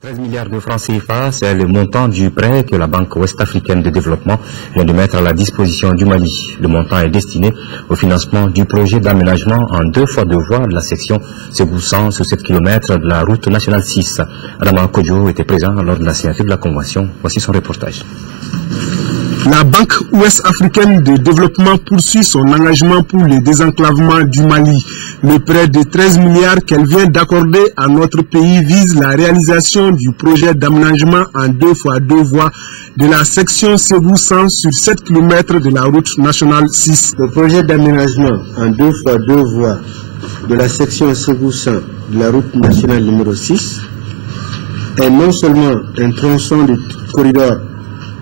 13 milliards de francs CFA, c'est le montant du prêt que la Banque ouest-africaine de développement vient de mettre à la disposition du Mali. Le montant est destiné au financement du projet d'aménagement en 2x2 voies de la section Ségou-100 sur 7 km de la route nationale 6. Adama Kodjo était présent lors de la signature de la convention. Voici son reportage. La Banque ouest-africaine de développement poursuit son engagement pour le désenclavement du Mali. Le prêt de 13 milliards qu'elle vient d'accorder à notre pays vise la réalisation du projet d'aménagement en 2x2 voies de la section Ségou-100 sur 7 km de la route nationale 6. Le projet d'aménagement en 2x2 voies de la section Ségou-100 de la route nationale numéro 6 est non seulement un tronçon du corridor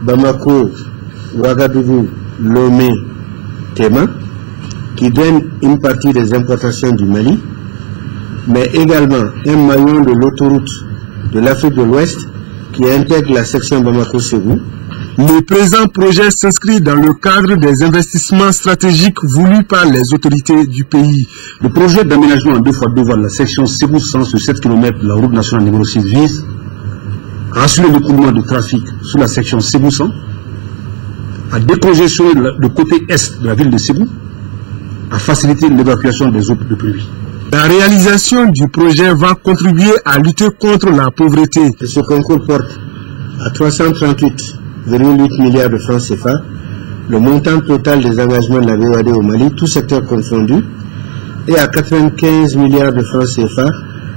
Bamako, Ouagadougou, Lomé, Tema, qui donne une partie des importations du Mali, mais également un maillon de l'autoroute de l'Afrique de l'Ouest qui intègre la section Bamako-Ségou. Le présent projet s'inscrit dans le cadre des investissements stratégiques voulus par les autorités du pays. Le projet d'aménagement en 2x2 voies de la section Ségou-100 sur 7 km de la route nationale numéro 6 vise à assurer le coulement de trafic sur la section Ségou-100, à décongestionner le côté est de la ville de Ségou, à faciliter l'évacuation des eaux de pluie. La réalisation du projet va contribuer à lutter contre la pauvreté. Ce concours porte à 338,8 milliards de francs CFA le montant total des engagements de la BOAD au Mali, tout secteur confondu, et à 95 milliards de francs CFA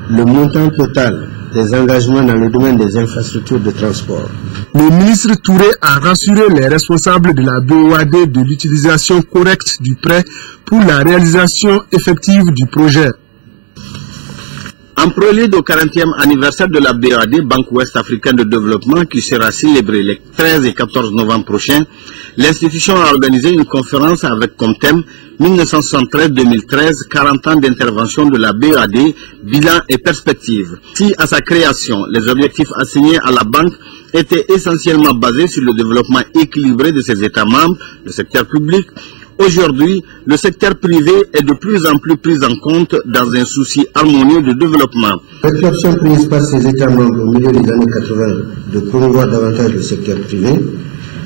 le montant total des engagements dans le domaine des infrastructures de transport. Le ministre Touré a rassuré les responsables de la BOAD de l'utilisation correcte du prêt pour la réalisation effective du projet. En prélude au 40e anniversaire de la BOAD, Banque ouest-africaine de développement, qui sera célébrée les 13 et 14 novembre prochains, l'institution a organisé une conférence avec comme thème 1973-2013, 40 ans d'intervention de la BOAD, bilan et perspectives. Si à sa création, les objectifs assignés à la banque étaient essentiellement basés sur le développement équilibré de ses États membres, le secteur public, aujourd'hui, le secteur privé est de plus en plus pris en compte dans un souci harmonieux de développement. Avec l'option prise par ces États membres au milieu des années 80 de promouvoir davantage le secteur privé,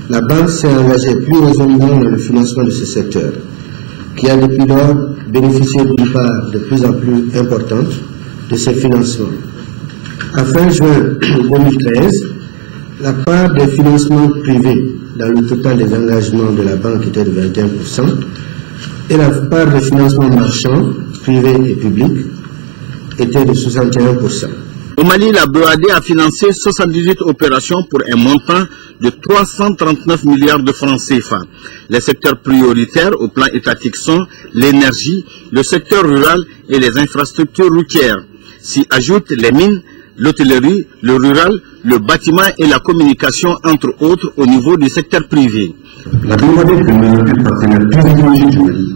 la banque s'est engagée plus résolument dans le financement de ce secteur, qui a depuis lors bénéficié d'une part de plus en plus importante de ces financements. À fin juin 2013, la part des financements privés dans le total des engagements de la banque était de 21% et la part des financements marchands, privés et publics, était de 61%. Au Mali, la BOAD a financé 78 opérations pour un montant de 339 milliards de francs CFA. Les secteurs prioritaires au plan étatique sont l'énergie, le secteur rural et les infrastructures routières. S'y ajoutent les mines, l'hôtellerie, le rural, le bâtiment et la communication, entre autres, au niveau du secteur privé. La BOAD demeure un partenaire privilégié du Mali,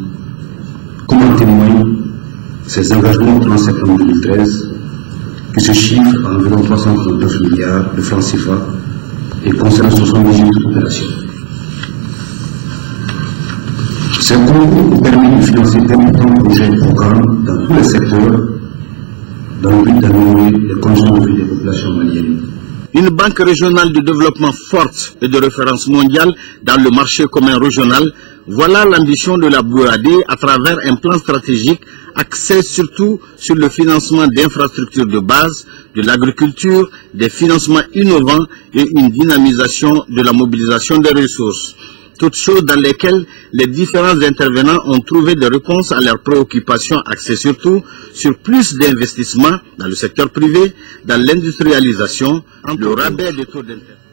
comme en témoignent ses engagements au 30 septembre 2013, qui se chiffrent à environ 339 milliards de francs CFA et concernent 78 opérations. Ces concours permettent de financer d'importants projets et programmes dans tous les secteurs dans le but d'améliorer les conditions de vie des populations maliennes. Une banque régionale de développement forte et de référence mondiale dans le marché commun régional, voilà l'ambition de la BOAD à travers un plan stratégique axé surtout sur le financement d'infrastructures de base, de l'agriculture, des financements innovants et une dynamisation de la mobilisation des ressources. Toutes choses dans lesquelles les différents intervenants ont trouvé des réponses à leurs préoccupations axées surtout sur plus d'investissements dans le secteur privé, dans l'industrialisation, le rabais des taux d'intérêt.